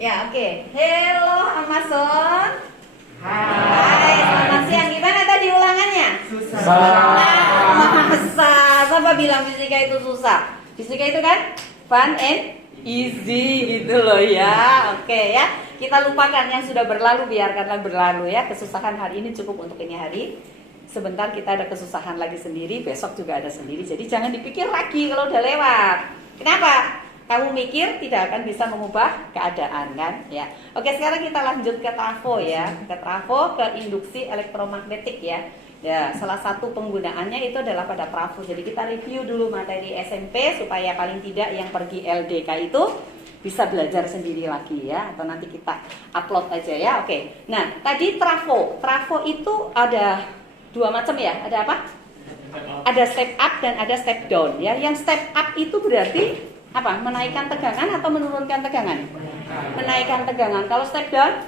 Ya, oke. Hello Amazon. Hai, selamat siang. Gimana tadi ulangannya? Masa? Siapa bilang fisika itu susah? Fisika itu kan fun and easy gitu loh ya. Oke ya. Kita lupakan yang sudah berlalu, biarkanlah berlalu ya. Kesusahan hari ini cukup untuk ini hari. Sebentar kita ada kesusahan lagi sendiri, besok juga ada sendiri. Jadi jangan dipikir lagi kalau udah lewat. Kenapa? Kamu mikir tidak akan bisa mengubah keadaan kan ya. Oke, sekarang kita lanjut ke trafo ya. Ke trafo, ke induksi elektromagnetik ya. Ya, salah satu penggunaannya itu adalah pada trafo. Jadi kita review dulu materi SMP supaya paling tidak yang pergi LDK itu bisa belajar sendiri lagi ya. Atau nanti kita upload aja ya. Oke. Nah, tadi trafo. Trafo itu ada dua macam ya. Ada apa? Ada step up dan ada step down ya. Yang step up itu berarti apa? Menaikkan tegangan atau menurunkan tegangan? Menaikkan tegangan. Kalau step down,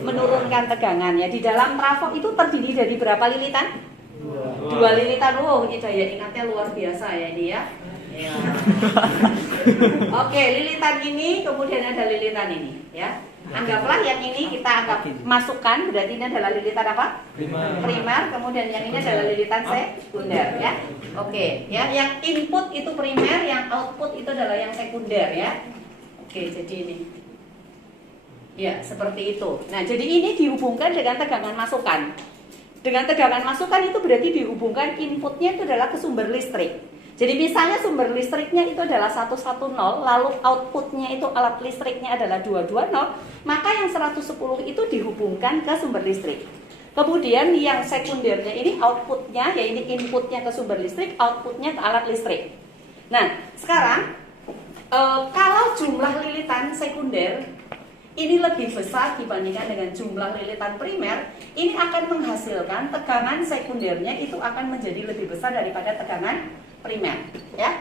menurunkan tegangan ya. Di dalam trafo itu terdiri dari berapa lilitan? Dua lilitan. Oh, ini daya ingatnya luar biasa ya ini ya. Oke, lilitan ini kemudian ada lilitan ini ya. Anggaplah yang ini kita anggap masukkan, berarti ini adalah lilitan apa? Primer. Kemudian yang ini adalah lilitan sekunder ya. Oke, ya, yang input itu primer, yang output itu adalah yang sekunder ya. Oke, jadi ini. Ya, seperti itu. Nah, jadi ini dihubungkan dengan tegangan masukan. Dengan tegangan masukan itu berarti dihubungkan inputnya itu adalah ke sumber listrik. Jadi misalnya sumber listriknya itu adalah 110, lalu outputnya itu alat listriknya adalah 220, maka yang 110 itu dihubungkan ke sumber listrik. Kemudian yang sekundernya ini outputnya, ya ini inputnya ke sumber listrik, outputnya ke alat listrik. Nah, sekarang kalau jumlah lilitan sekunder ini lebih besar dibandingkan dengan jumlah lilitan primer, ini akan menghasilkan tegangan sekundernya itu akan menjadi lebih besar daripada tegangan primer, ya.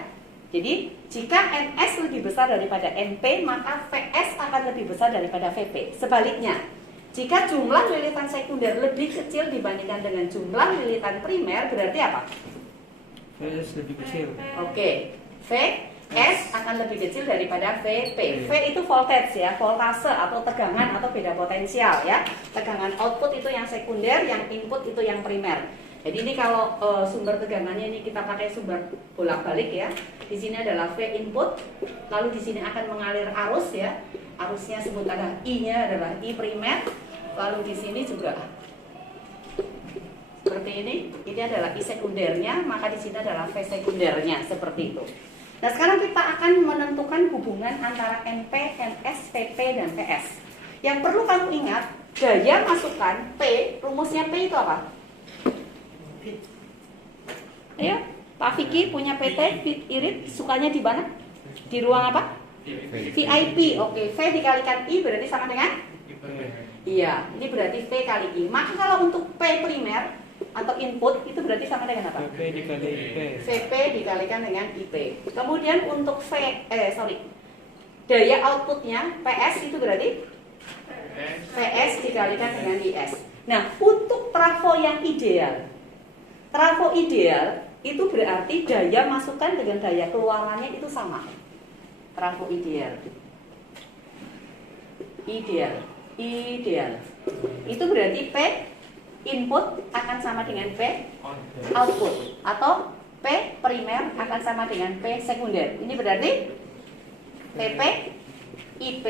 Jadi jika NS lebih besar daripada NP, maka VS akan lebih besar daripada VP. Sebaliknya, jika jumlah lilitan sekunder lebih kecil dibandingkan dengan jumlah lilitan primer, berarti apa? VS lebih kecil. Oke, VS akan lebih kecil daripada VP. V itu voltage ya, voltase atau tegangan atau beda potensial ya. Tegangan output itu yang sekunder, yang input itu yang primer. Jadi ini kalau sumber tegangannya ini kita pakai sumber bolak-balik ya. Di sini adalah V input, lalu di sini akan mengalir arus ya. Arusnya sebut ada I-nya adalah I primer, lalu di sini juga seperti ini. Ini adalah I sekundernya, maka di sini adalah V sekundernya seperti itu. Nah, sekarang kita akan menentukan hubungan antara NP, NS, PP dan PS. Yang perlu kamu ingat, daya masukan P, rumusnya P itu apa? Ayo, Pak Vicky punya PT, Fit Irit, sukanya di mana? Di ruang apa? VIP. Oke, V dikalikan I berarti sama dengan? Iya, ini berarti V kali I. Maka kalau untuk P primer atau input itu berarti sama dengan apa? VP dikali IP. VP dikalikan dengan IP. Kemudian untuk daya outputnya PS itu berarti VS dikalikan dengan IS. Nah, untuk trafo yang ideal, trafo ideal itu berarti daya masukan dengan daya keluarannya itu sama. Trafo ideal. Ideal. Itu berarti P input akan sama dengan P output, atau P primer akan sama dengan P sekunder. Ini berarti PP IP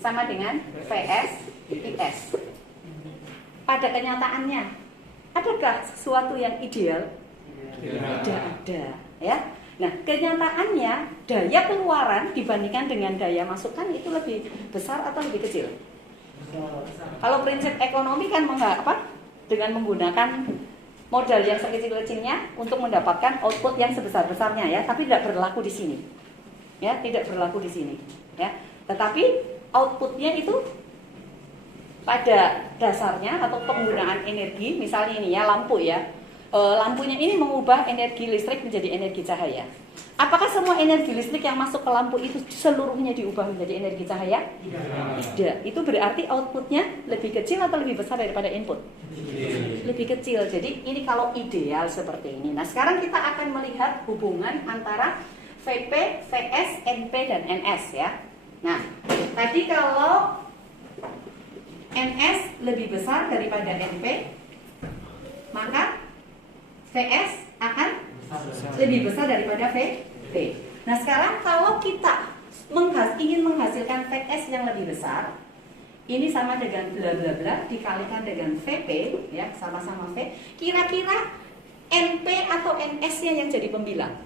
sama dengan VS IS. Pada kenyataannya, adakah sesuatu yang ideal? Tidak ada, ya. Nah, kenyataannya daya keluaran dibandingkan dengan daya masukan itu lebih besar atau lebih kecil? Kalau prinsip ekonomi kan dengan menggunakan modal yang sekecil-kecilnya untuk mendapatkan output yang sebesar-besarnya ya, tapi tidak berlaku di sini. Ya, tidak berlaku di sini, ya. Tetapi outputnya itu pada dasarnya atau penggunaan energi, misalnya ini ya lampu ya. Lampunya ini mengubah energi listrik menjadi energi cahaya. Apakah semua energi listrik yang masuk ke lampu itu seluruhnya diubah menjadi energi cahaya? Tidak. Itu berarti outputnya lebih kecil atau lebih besar daripada input? Lebih kecil. Jadi ini kalau ideal seperti ini. Nah, sekarang kita akan melihat hubungan antara VP, VS, NP, dan NS ya. Nah, tadi kalau NS lebih besar daripada NP, maka VS akan lebih besar daripada VP. Nah, sekarang kalau kita ingin menghasilkan VS yang lebih besar, ini sama dengan bla bla bla dikalikan dengan VP, ya, sama-sama V. Kira-kira NP atau NS-nya yang jadi pembilang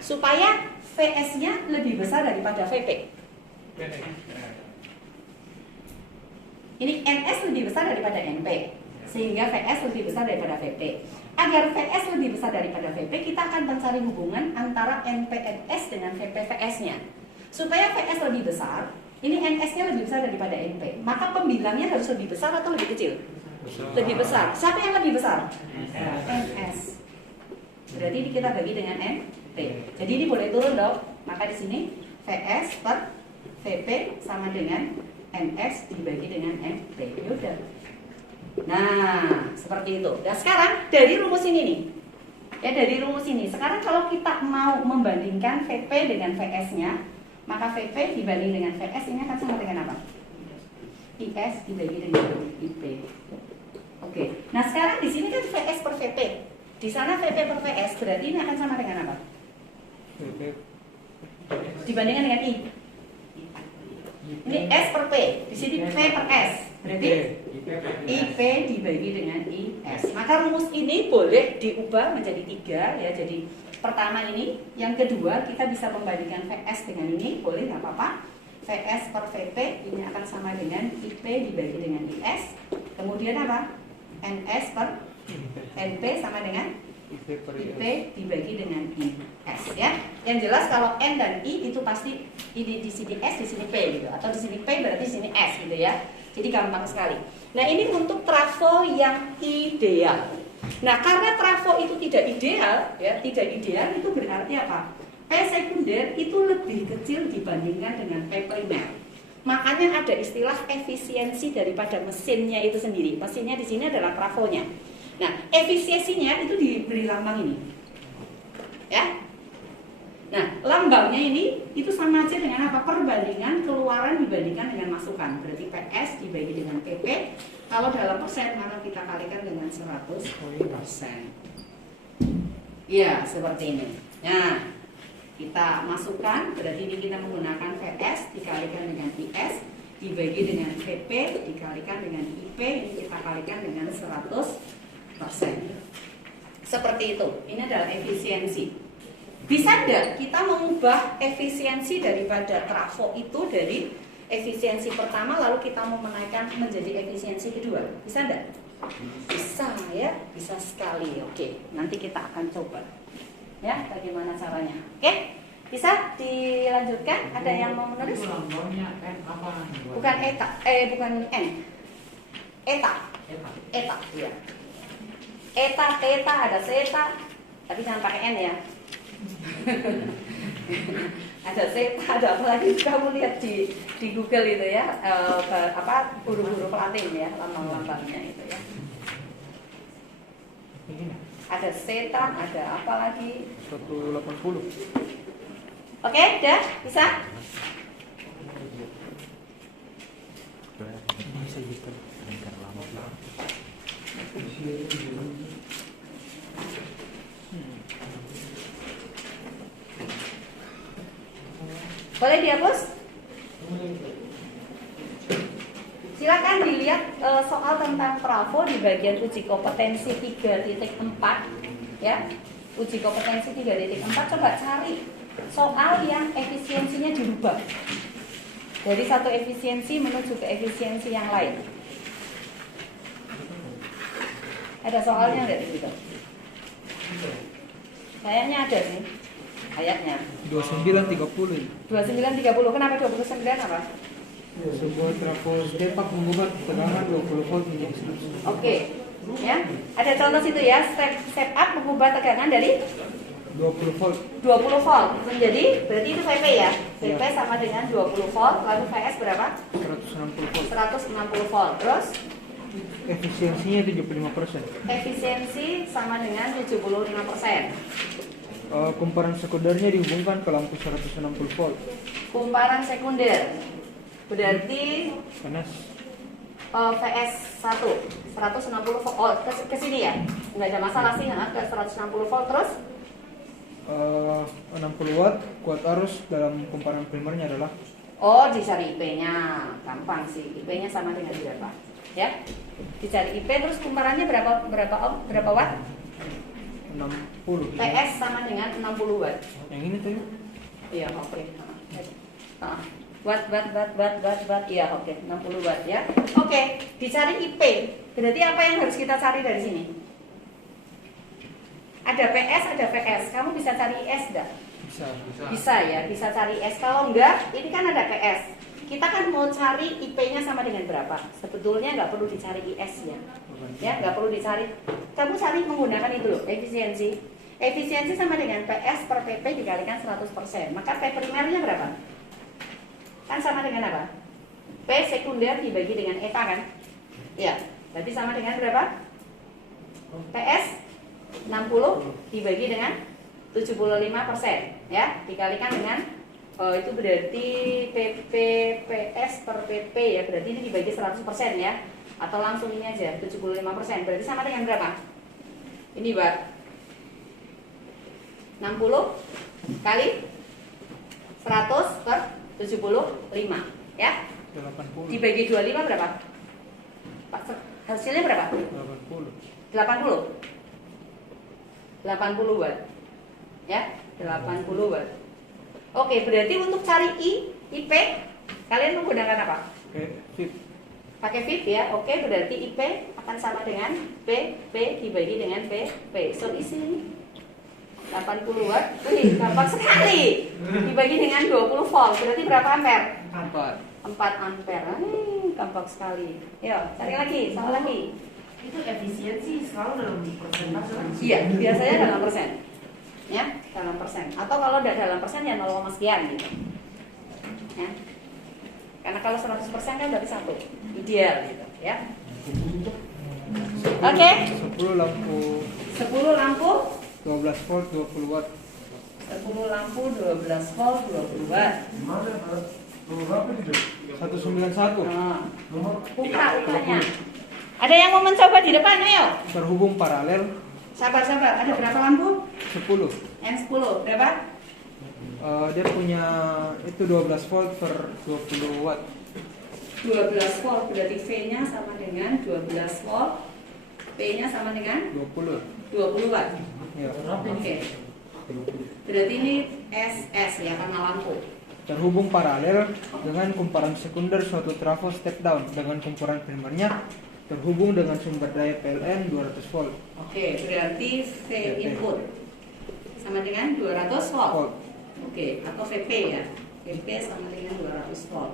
supaya VS-nya lebih besar daripada VP. Ini NS lebih besar daripada NP, sehingga VS lebih besar daripada VP. Agar VS lebih besar daripada VP, kita akan mencari hubungan antara NP-NS dengan VP-VS-nya. Supaya VS lebih besar, ini NS-nya lebih besar daripada NP. Maka pembilangnya harus lebih besar atau lebih kecil? Lebih besar. Siapa yang lebih besar? NS. Berarti ini kita bagi dengan NP. Jadi ini boleh turun dong. Maka di sini VS per VP sama dengan NS dibagi dengan NP. Yaudah. Nah, seperti itu. Dan sekarang dari rumus ini nih. Ya, dari rumus ini. Sekarang kalau kita mau membandingkan VP dengan VS-nya, maka VP dibanding dengan VS ini akan sama dengan apa? IS dibagi dengan IP. Oke. Nah, sekarang di sini kan VS per VP. Di sana VP per VS, berarti ini akan sama dengan apa? Dibandingkan dengan I. Ini S per P, di sini P per S, berarti IP dibagi dengan IS. Maka rumus ini boleh diubah menjadi 3 ya. Jadi pertama ini, yang kedua kita bisa membandingkan VS dengan ini, boleh nggak apa-apa. VS per VP ini akan sama dengan IP dibagi dengan IS. Kemudian apa? NS per NP sama dengan IP dibagi dengan IS ya. Yang jelas kalau N dan I itu pasti ini di sini S, di sini P gitu, atau di sini P berarti di sini S gitu ya. Jadi gampang sekali. Nah, ini untuk trafo yang ideal. Nah, karena trafo itu tidak ideal ya, tidak ideal itu berarti apa? P sekunder itu lebih kecil dibandingkan dengan P primer. Makanya ada istilah efisiensi daripada mesinnya itu sendiri. Mesinnya di sini adalah trafonya. Nah, efisiensinya itu diberi lambang ini. Ya. Nah, lambangnya ini itu sama aja dengan apa? Perbandingan keluaran dibandingkan dengan masukan. Berarti PS dibagi dengan PP. Kalau dalam persen, maka kita kalikan dengan 100%. Iya, seperti ini. Nah, kita masukkan, berarti ini kita menggunakan VS dikalikan dengan IS dibagi dengan VP dikalikan dengan IP, ini kita kalikan dengan 100%. Seperti itu. Ini adalah efisiensi. Bisa enggak kita mengubah efisiensi daripada trafo itu dari efisiensi pertama lalu kita mau menaikkan menjadi efisiensi kedua? Bisa enggak? Bisa ya, bisa sekali. Oke, nanti kita akan coba. Ya, bagaimana caranya? Oke, bisa dilanjutkan? Ada yang mau menulis? Bukan eta, bukan N. Eta. Eta, iya. Eta, theta, ada zeta, tapi jangan pakai N ya. Ada zeta, ada apa lagi? Kamu lihat di Google itu ya, apa huruf-huruf Latin ya, lambang-lambangnya itu ya. Ada zeta, ada apa lagi? 180. Oke, udah bisa? Bisa gitu. Boleh dihapus? Silakan dilihat soal tentang trafo di bagian uji kompetensi 3.4 ya. Uji kompetensi 3.4 coba cari soal yang efisiensinya dirubah dari satu efisiensi menuju ke efisiensi yang lain. Ada soalnya nggak di situ? Kayaknya ada sih. Kayaknya 2930. 2930. Kenapa 29 apa? Sebuah trafo depak mengubah tegangan 20 volt menjadi 100. Oke. Ya. Ada contoh situ ya, step up mengubah tegangan dari 20 volt. 20 volt menjadi, berarti itu VP ya. VP sama dengan 20 volt, lalu VS berapa? 160 volt. 160 volt. Terus Efisiensinya 75%. efisiensi sama dengan 75%. Kumparan sekundernya dihubungkan ke lampu 160 volt. Kumparan sekunder. Berarti Panas. VS 1 160 volt. Oh, ke sini ya? Nggak ada masalah sih, ke 160 volt terus 60 watt. Kuat arus dalam kumparan primernya adalah oh, dicari IP-nya. Gampang sih. IP-nya sama dengan berapa? Ya. Dicari IP terus kumparannya berapa watt? 60. PS sama dengan 60 watt. Yang ini tuh. Iya, oke. Watt. Iya, oke. 60 watt ya. Oke, dicari IP. Berarti apa yang harus kita cari dari sini? Ada PS, ada VS. Kamu bisa cari IS enggak? Bisa ya, bisa cari S. Kalau enggak, ini kan ada PS. Kita kan mau cari IP-nya sama dengan berapa? Sebetulnya nggak perlu dicari IS ya. Ya, nggak perlu dicari. Kamu cari menggunakan itu loh, efisiensi. Efisiensi sama dengan PS per PP dikalikan 100%. Maka P primernya berapa? Kan sama dengan apa? P sekunder dibagi dengan ETA kan? Ya, berarti sama dengan berapa? PS 60 dibagi dengan 75%. Ya, dikalikan dengan itu berarti PP PS per PP ya. Berarti ini dibagi 100% ya. Atau langsung ini aja 75%. Berarti sama dengan berapa? Ini Mbak 60 kali 100 per 75 ya. 80. Dibagi 25 berapa? Pak, hasilnya berapa? 80. 80 watt ya, 80 watt. Oke, berarti untuk cari IP kalian menggunakan apa? Oke, fit. Pakai VIP ya. Oke, berarti IP akan sama dengan P dibagi dengan P. So isi 80 watt. Wih, gampang sekali. Dibagi dengan 20 volt. Berarti berapa ampere? 4 ampere. Gampang sekali. Yuk, cari lagi, sama lagi. Itu efisiensi selalu dalam persentase kan? Iya, biasanya dalam persen. Ya, dalam persen. Atau kalau tidak dalam persen ya 0, sekian gitu. Ya. Karena kalau 100% kan dari 1. Ideal gitu, ya. Oke. 10 lampu 10 lampu 12 volt 20 watt. 10 lampu 12 volt 20 watt. 191 Nah, ukra-ukranya. Ada yang mau mencoba di depan, ayo. terhubung paralel. Sabar. Ada berapa lampu? 10. Yang 10. Berapa? Dia punya itu 12 volt per 20 watt. 12 volt berarti V-nya sama dengan 12 volt. P-nya sama dengan 20 watt. Ya. Oke. Berarti ini SS ya, karena lampu. Terhubung paralel dengan kumparan sekunder suatu trafo step down dengan kumparan primernya terhubung dengan sumber daya PLN 200 volt. Oke, berarti V input sama dengan 200 volt. Oke, atau VP ya. VP sama dengan 200 volt.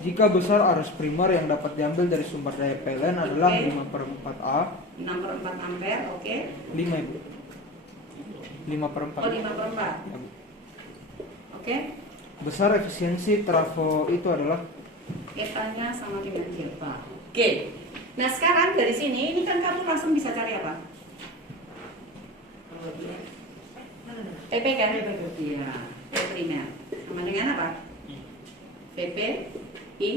Jika besar arus primer yang dapat diambil dari sumber daya PLN adalah Oke. 5/4A. 6/4 ampere, oke. 5 Ibu. 5/4. Oh, 5/4. Ya, Bu. Oke. Besar efisiensi trafo itu adalah ETA-nya sama dengan delta. Oke. Nah, sekarang dari sini ini kan kamu langsung bisa cari apa? PP kan? Iya. P primer. Sama dengan apa? PP I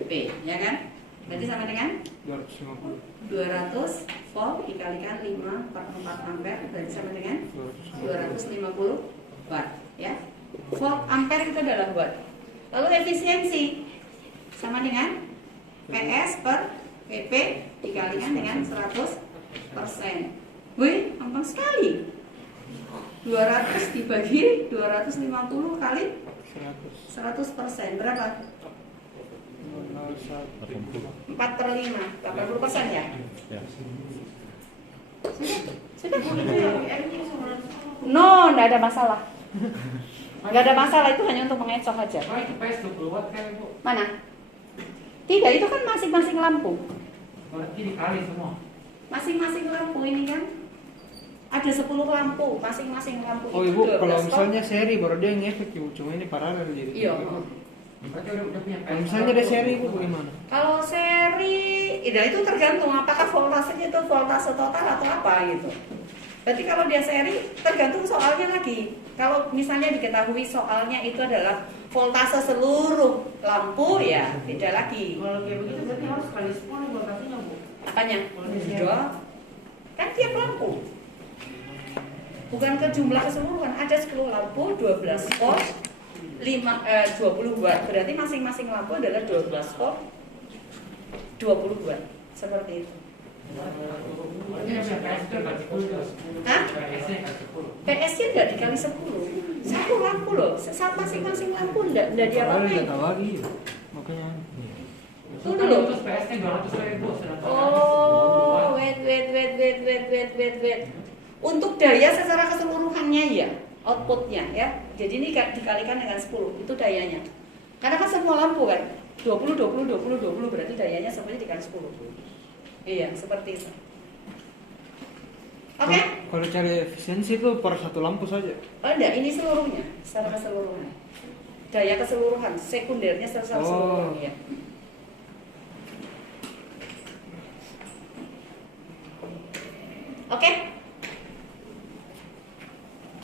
P, ya kan? Berarti sama dengan 250. 200 volt dikalikan 5/4 ampere berarti sama dengan 250 watt, ya. Volt ampere itu adalah watt. Lalu efisiensi sama dengan PS per PP dikalikan dengan 100%. Wih, gampang sekali. 200 dibagi 250 kali 100%. Berapa? 4/5, 80% ya? Sudah. No, enggak ada masalah. Enggak ada masalah, itu hanya untuk mengecoh aja. Oh, itu PS 20 watt kan, Bu? Mana? Tidak, itu kan masing-masing lampu. Berarti dikali semua. Masing-masing lampu ini kan ada 10 lampu, masing-masing lampu Oh itu Ibu, 12 kalau volt. misalnya seri baru dia ngefek Ibu, cuma ini paralel jadi. Iya. Berarti udah punya PS. Kalau misalnya ada seri Ibu bagaimana? Kalau seri, itu tergantung apakah voltasenya itu voltase total atau apa gitu. Berarti kalau dia seri tergantung soalnya lagi. Kalau misalnya diketahui soalnya itu adalah voltase seluruh lampu ya beda lagi. Kalau kayak begitu berarti harus kali 10 voltasenya, Bu. Apanya? Dua. Kan tiap lampu. Bukan ke jumlah keseluruhan, ada 10 lampu, 12 volt, 20 watt. Berarti masing-masing lampu adalah 12 volt, 20 watt. Seperti itu. Hah? PS-nya enggak dikali 10. Satu lampu loh, masing-masing lampu enggak Padahal diapain. nggak tahu lagi, makanya. Tunggu dulu. PS-nya 200.000. Oh, wait. Untuk daya secara keseluruhannya ya, outputnya ya. Jadi ini dikalikan dengan 10, itu dayanya. Karena kan semua lampu kan, 20 berarti dayanya semuanya dikali 10. Iya, seperti itu. Oke? Kalau cari efisiensi itu per satu lampu saja. Oh enggak, ini seluruhnya, secara keseluruhan. Daya keseluruhan, sekundernya secara keseluruhan ya. Oke?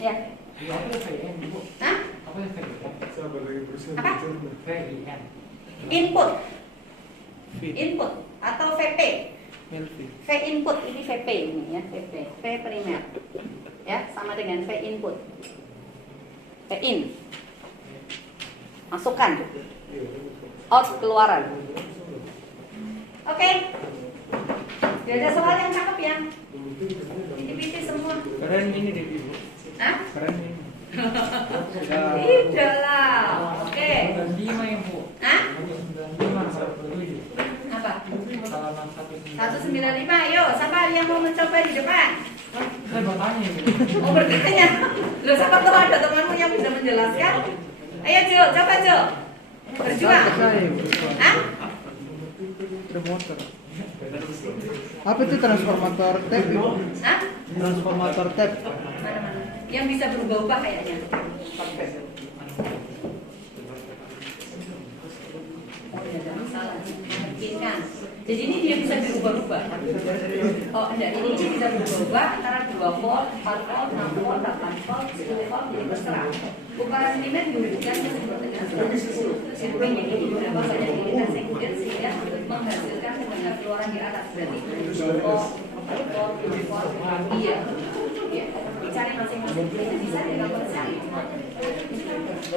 Ya. Apa itu VIN, Bu? Hah? Apa itu VIN? Apa? VIN. Input. Input atau VP. Melvi. V input ini VP ini ya, VP. V primer. Ya, sama dengan V input. V in. Masukkan. Out keluaran. Oke. Gak ada soal yang cakep ya? Piti-piti semua. Keren ini deh Ibu. Hah? Keren ini. Tidak lah. Oke. 95 ya, Bu. Hah? 95 47. Apa? Halaman 195. Ayo, siapa yang mau mencoba di depan? Saya bertanya ini. Oh bertanya. Loh, siapa tahu ada temanmu yang bisa menjelaskan? Ayo Jo, coba Jo. Berjuang. Saya, Bu. Hah? Ada motor. Apa itu transformator tap? Ibu? Hah? Transformator tap. Mana-mana? Yang bisa berubah-ubah kayaknya. Oh, ya, ada masalah. Mungkin kan. Jadi ini dia bisa berubah-ubah. Oh, enggak, ini bisa berubah antara 2 volt, 4 volt, 6 volt, 8 volt, 10 volt, jadi terserah. Ukuran milimeter diberikan disebut dengan yang ini beberapa banyak lilitan sekunder sehingga menghasilkan sebenarnya keluaran di atas berarti volt, 4 volt, 7 volt, iya. Dicari masing-masing bisa dilakukan.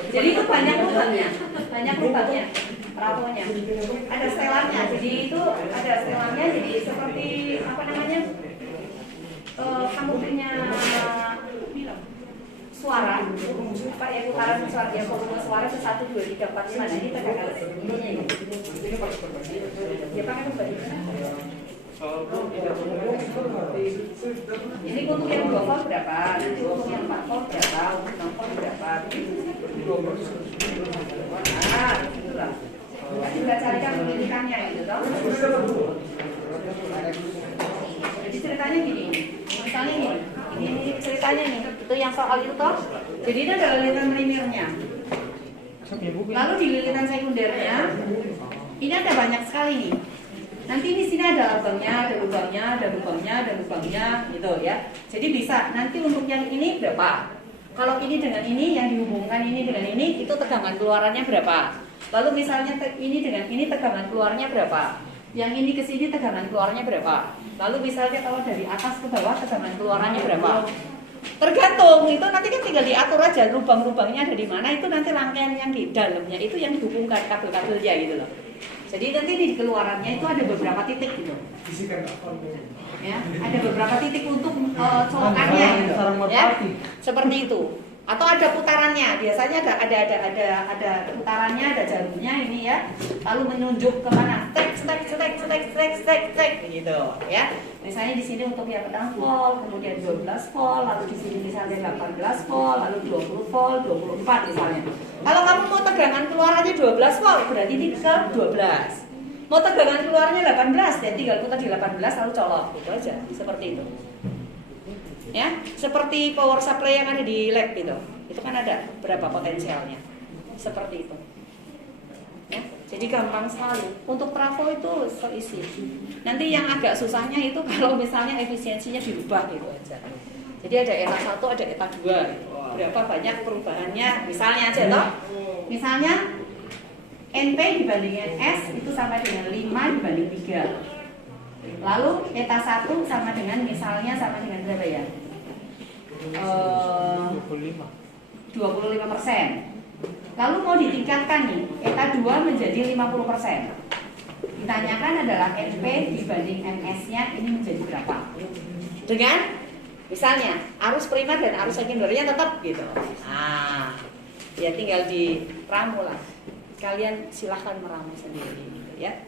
Jadi itu banyak lubangnya, rafonya. Ada setelannya, jadi itu ada setelannya, jadi seperti apa namanya? Kamu punya suara, apa ya putaran suara, ya volume suara ke 1, 2, 3, 4, 5. Nah ini tegangan ininya ya. Dia pakai pembandingan. Ini untuk yang 2 volt berapa? Nanti untuk yang 4 volt berapa? Untuk 6 volt berapa? Nah, itulah. Kita carikan pemilikannya gitu toh. Jadi ceritanya gini. Misalnya gini. Ini ceritanya nih. Itu yang soal itu toh. Jadi ini adalah lilitan primernya. Lalu di lilitan sekundernya ini ada banyak sekali nih. Nanti di sini ada lubangnya, gitu ya. Jadi bisa nanti untuk yang ini berapa? Kalau ini dengan ini yang dihubungkan ini dengan ini itu tegangan keluarannya berapa? Lalu misalnya ini dengan ini tegangan keluarnya berapa? Yang ini ke sini tegangan keluarnya berapa? Lalu misalnya kalau dari atas ke bawah tegangan keluarannya berapa? Tergantung, itu nanti kan tinggal diatur aja lubang-lubangnya ada di mana, itu nanti rangkaian yang di dalamnya itu yang dihubungkan kabel-kabelnya gitu loh. Jadi nanti di keluarannya itu ada beberapa titik gitu. Ya, ada beberapa titik untuk colokannya gitu. Ya, seperti itu. Atau ada putarannya, biasanya ada putarannya, ada jarumnya ini ya. Lalu menunjuk ke mana? Stek gitu ya. Misalnya di sini untuk yang 6 volt, kemudian 12 volt, lalu di sini misalnya 18 volt, lalu 20 volt, 24 misalnya. Kalau kamu mau tegangan keluarannya 12 volt, berarti ini ke 12. Mau tegangan keluarnya 18, ya tinggal putar di 18 lalu colok, gitu aja, seperti itu. Ya, seperti power supply yang ada di lab itu kan ada berapa potensialnya, seperti itu. Ya, jadi gampang sekali. Untuk trafo itu terisi. Nanti yang agak susahnya itu kalau misalnya efisiensinya dirubah gitu aja. Jadi ada eta 1, ada eta 2. Berapa banyak perubahannya? Misalnya aja toh. Misalnya NP dibanding NS itu sama dengan 5 dibanding 3. Lalu eta 1 sama dengan misalnya sama dengan berapa ya? 25%. Lalu mau ditingkatkan nih, eta 2 menjadi 50%. Ditanyakan adalah NP dibanding NS-nya ini menjadi berapa? Dengan misalnya arus primer dan arus sekundernya tetap gitu. Nah, ya tinggal diramu lah. Kalian silahkan meramu sendiri gitu ya.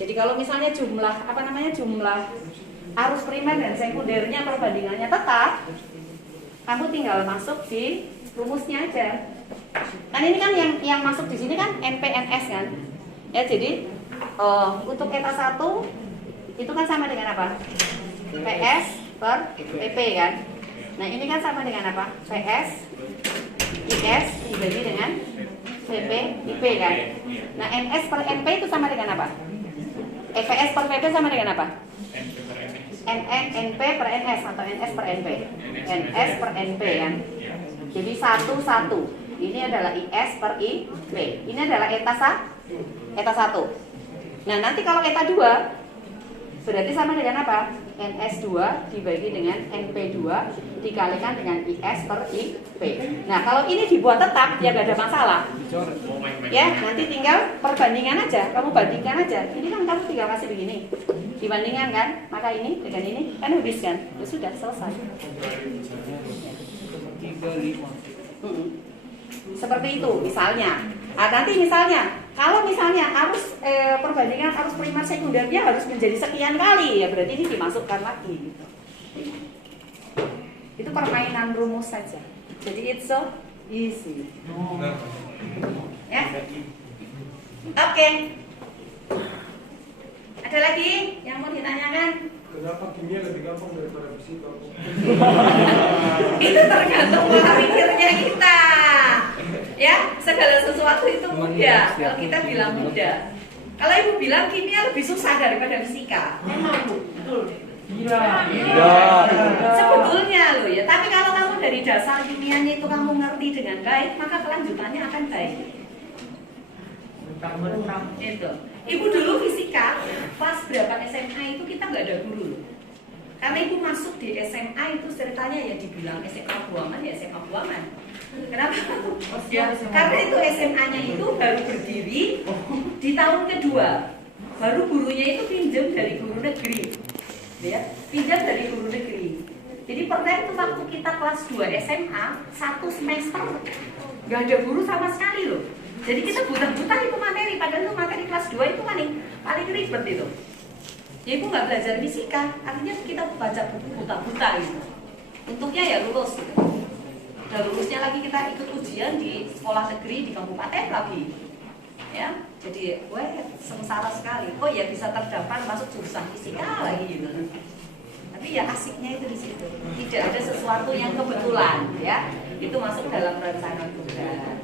Jadi kalau misalnya jumlah jumlah arus primer dan sekundernya perbandingannya tetap, kamu tinggal masuk di rumusnya aja. Kan ini kan yang masuk di sini kan NPNS kan. Ya jadi untuk eta 1 itu kan sama dengan apa? PS per PP kan. Nah ini kan sama dengan apa? PS IS dibagi dengan PP IP kan. Nah NS per NP itu sama dengan apa? EVS per PP sama dengan apa? NP per NS atau NS per NP. NS per NP kan. Jadi 1. Ini adalah IS per IP. Ini adalah eta 1. Nah, nanti kalau eta 2 berarti sama dengan apa? NS2 dibagi dengan NP2 dikalikan dengan IS per IP. Nah, kalau ini dibuat tetap ya gak ada masalah. Ya, nanti tinggal perbandingan aja. Kamu bandingkan aja. Ini kan kamu tinggal kasih begini. Dibandingkan kan? Maka ini dengan ini kan habis kan? Ya sudah selesai. 35. Seperti itu misalnya. Nah, nanti misalnya kalau misalnya arus perbandingan arus primer sekundernya harus menjadi sekian kali ya berarti ini dimasukkan lagi gitu. Itu permainan rumus saja. Jadi it's so easy. Ya. Oke. Ada lagi yang mau ditanyakan? Kenapa kimia lebih gampang daripada fisika? Itu tergantung pola pikirnya kita. Ya, segala sesuatu itu mudah. Kalau kita bilang mudah. Kalau ibu bilang kimia lebih susah daripada fisika. Memang betul. Gila. Sebetulnya loh ya. Tapi kalau kamu dari dasar kimianya itu kamu ngerti dengan baik, maka kelanjutannya akan baik. Mentang-mentang. Itu. Ibu dulu fisika pas berapa SMA itu kita nggak ada guru. Karena ibu masuk di SMA itu ceritanya ya dibilang SMA buangan ya SMA buangan. Kenapa? Ya, karena itu SMA-nya itu baru berdiri di tahun kedua. Baru gurunya itu pinjam dari guru negeri. Ya, pinjam dari guru negeri. Jadi pernah itu waktu kita kelas 2 SMA, 1 semester nggak ada guru sama sekali loh. Jadi kita buta-buta itu materi, padahal itu materi kelas 2 itu paling ribet itu. Ya ibu nggak belajar fisika, artinya kita baca buku buta-buta gitu. Untuknya ya lulus gitu. Dan lulusnya lagi kita ikut ujian di sekolah negeri di kabupaten lagi. Ya, jadi sengsara sekali. Oh ya bisa terdaftar masuk jurusan fisika lagi gitu. Tapi ya asiknya itu di situ. Tidak ada sesuatu yang kebetulan ya. Itu masuk dalam rencana Tuhan.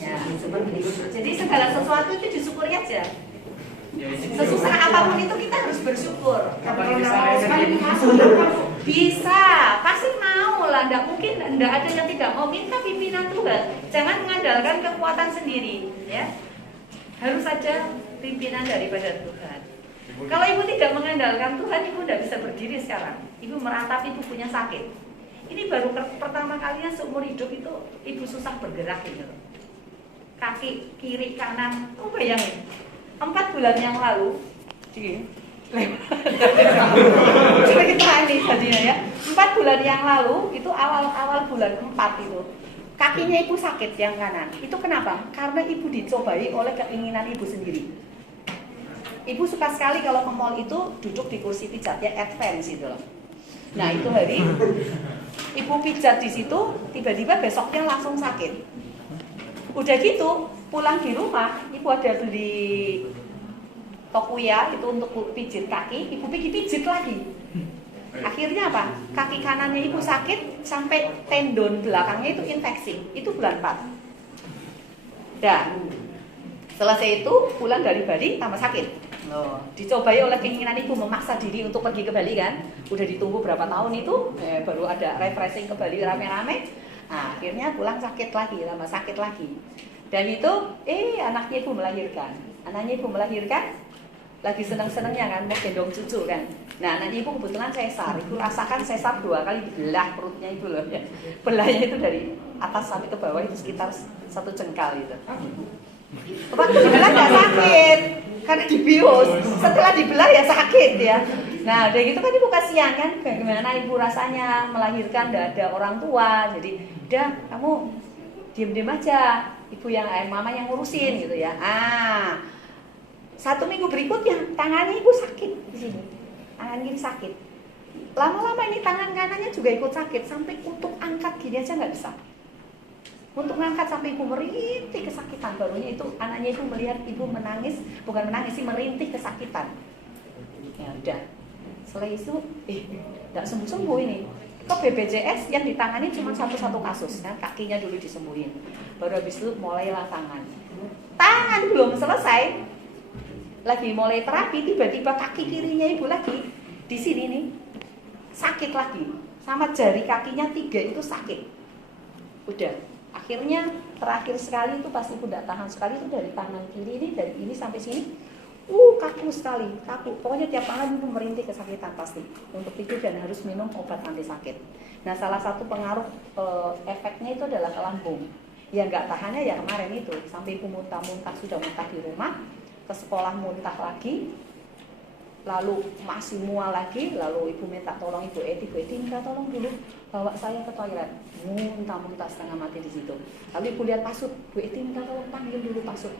Ya, seperti itu. Jadi segala sesuatu itu disyukuri aja. Sesusah apapun itu kita harus bersyukur. Bisa, pasti mau lah. Nggak mungkin, nggak ada yang tidak mau. Minta pimpinan Tuhan. Jangan mengandalkan kekuatan sendiri, ya. Harus ada pimpinan daripada Tuhan. Kalau ibu tidak mengandalkan Tuhan, ibu tidak bisa berdiri sekarang. Ibu meratapi ibu punya sakit. Ini baru pertama kalinya seumur hidup itu ibu susah bergerak gitu. Kaki kiri kanan, bayangin. 4 bulan yang lalu, coba kita ini tadinya ya. 4 bulan yang lalu itu awal bulan 4 itu kakinya ibu sakit yang kanan. Itu kenapa? Karena ibu dicobai oleh keinginan ibu sendiri. Ibu suka sekali kalau ke mall itu duduk di kursi pijatnya advance itu loh. Nah itu hari ibu pijat di situ, tiba-tiba besoknya langsung sakit. Udah gitu pulang di rumah, ibu ada beli tokuya itu untuk pijit kaki, ibu pijit lagi. Akhirnya apa? Kaki kanannya ibu sakit sampai tendon belakangnya itu infeksi. Itu bulan 4. Dan selesai itu pulang dari Bali tambah sakit. Loh, dicobai oleh keinginan ibu memaksa diri untuk pergi ke Bali kan? Udah ditunggu berapa tahun itu, baru ada refreshing ke Bali rame-rame. Nah, akhirnya pulang sakit lagi, tambah sakit lagi. Dan itu, anaknya ibu melahirkan. Anaknya ibu melahirkan, lagi seneng-senengnya kan, mau gendong cucu kan. Nah, anaknya ibu kebetulan sesar. Ibu rasakan sesar 2 kali dibelah perutnya ibu loh. Ya. Belahnya itu dari atas sampai ke bawah itu sekitar 1 jengkal itu. Waktu dibelah nggak sakit, karena dibius. Setelah dibelah ya sakit ya. Nah, udah gitu kan ibu kasihan kan, bagaimana ibu rasanya melahirkan nggak ada orang tua. Jadi, udah kamu diem-diem aja, ibu yang mama yang ngurusin gitu ya. 1 minggu berikutnya tangannya ibu sakit di sini, tangan kiri sakit. Lama-lama ini tangan kanannya juga ikut sakit, sampai untuk angkat gini aja nggak bisa. Untuk ngangkat sampai ibu merintih kesakitan. Barunya itu anaknya ibu melihat ibu menangis, bukan menangis sih, merintih kesakitan. Ya udah, setelah itu nggak sembuh-sembuh ini. Kok BPJS yang ditangani cuma satu kasus kan, kakinya dulu disembuhin. Baru habis itu mulailah tangan. Tangan belum selesai, lagi mulai terapi, tiba-tiba kaki kirinya ibu lagi di sini nih sakit lagi, sama jari kakinya 3 itu sakit. Udah, akhirnya terakhir sekali itu pas ibu tidak tahan sekali itu dari tangan kiri ini, dari ini sampai sini, kaku sekali, kaku. Pokoknya tiap malam ibu merintih kesakitan pasti untuk tidur dan harus minum obat anti sakit. Nah, salah satu pengaruh efeknya itu adalah ke lambung. Ya nggak tahannya ya kemarin itu, sampai ibu muntah-muntah, sudah muntah di rumah, ke sekolah muntah lagi, lalu masih mual lagi, lalu ibu minta tolong ibu Eti minta tolong dulu bawa saya ke toilet, muntah-muntah setengah mati di situ. Lalu ibu lihat Pasut, Bu Eti minta tolong panggil dulu Pasut,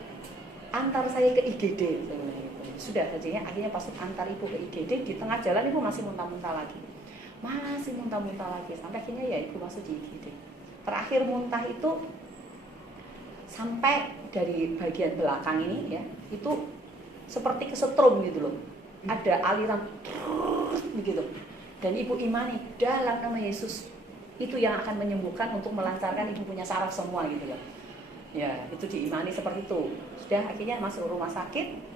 antar saya ke IGD. Sudah, akhirnya Pasut antar ibu ke IGD, di tengah jalan ibu masih muntah-muntah lagi, sampai akhirnya ya ibu masuk di IGD. Terakhir muntah itu sampai dari bagian belakang ini ya, itu seperti kesetrum gitu loh, ada aliran begitu. Dan ibu imani dalam nama Yesus itu yang akan menyembuhkan untuk melancarkan ibu punya saraf semua gitu loh. Ya, itu diimani seperti itu. Sudah akhirnya masuk rumah sakit.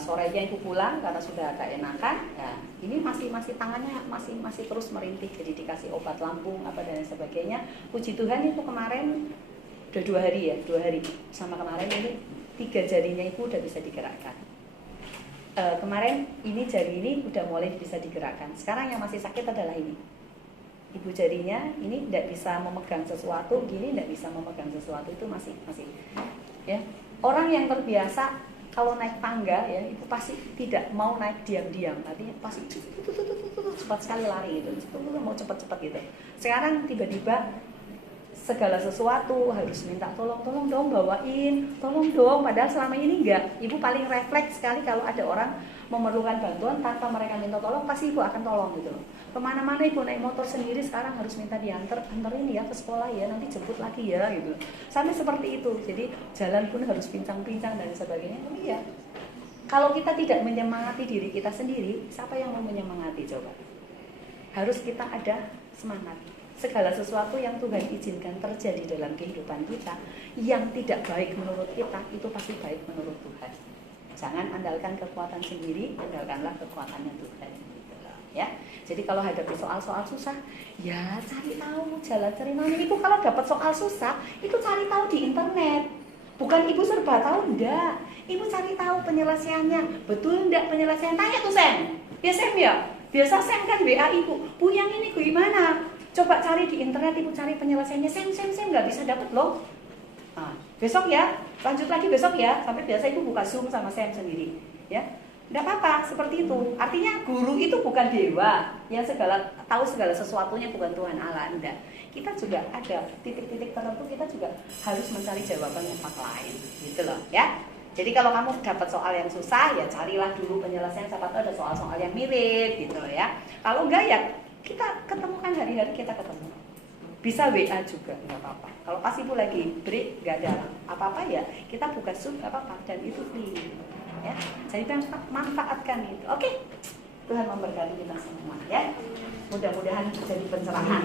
Sorenya ibu pulang karena sudah agak enakan. Ya, ini masih tangannya masih terus merintih, jadi dikasih obat lambung apa dan sebagainya. Puji Tuhan itu kemarin udah 2 hari ya, 2 hari sama kemarin ini 3 jarinya ibu udah bisa digerakkan. Kemarin ini jari ini udah mulai bisa digerakkan. Sekarang yang masih sakit adalah ini. Ibu jarinya ini tidak bisa memegang sesuatu, gini tidak bisa memegang sesuatu, itu masih ya. Orang yang terbiasa kalau naik tangga ya, ibu pasti tidak mau naik diam-diam, artinya pasti cepat sekali lari gitu, mau cepat-cepat gitu. Sekarang tiba-tiba segala sesuatu harus minta tolong dong bawain, tolong dong, padahal selama ini enggak. Ibu paling refleks sekali kalau ada orang memerlukan bantuan tanpa mereka minta tolong, pasti ibu akan tolong gitu loh. Kemana-mana ibu naik motor sendiri sekarang harus minta anterin ya ke sekolah ya, nanti jemput lagi ya gitu. Sampai seperti itu, jadi jalan pun harus pincang-pincang dan sebagainya. Iya, kalau kita tidak menyemangati diri kita sendiri, siapa yang mau menyemangati coba? Harus kita ada semangat. Segala sesuatu yang Tuhan izinkan terjadi dalam kehidupan kita yang tidak baik menurut kita, itu pasti baik menurut Tuhan. Jangan andalkan kekuatan sendiri, andalkanlah kekuatannya Tuhan. Ya, jadi kalau hadapi soal-soal susah, ya cari tahu, jalan cari tahu. Ibu kalau dapat soal susah, itu cari tahu di internet. Bukan ibu serba tahu, enggak. Ibu cari tahu penyelesaiannya, betul enggak penyelesaian? Tanya tuh Sam. Ya Sam ya, biasa Sam kan WA ibu, Bu yang ini gimana? Coba cari di internet, ibu cari penyelesaiannya. Sam nggak bisa dapet loh. Nah, besok ya, lanjut lagi besok ya. Sampai biasa ibu buka Zoom sama Sam sendiri, ya. Nggak apa-apa, seperti itu. Artinya guru itu bukan dewa yang tahu segala sesuatunya, bukan Tuhan Allah. Enggak. Kita juga ada titik-titik tertentu, kita juga harus mencari jawaban yang lain, gitu loh, ya. Jadi kalau kamu dapat soal yang susah, ya carilah dulu penyelesaian. Siapa tahu ada soal-soal yang mirip, gitu loh ya. Kalau enggak ya kita ketemukan hari-hari, kita ketemu. Bisa WA juga, nggak apa-apa. Kalau pas ibu lagi break, nggak ada apa-apa ya, kita buka Zoom, nggak apa-apa. Dan itu free. Ya, jadi manfaatkan itu. Oke, Tuhan memberkati kita semua ya. Mudah-mudahan jadi pencerahan.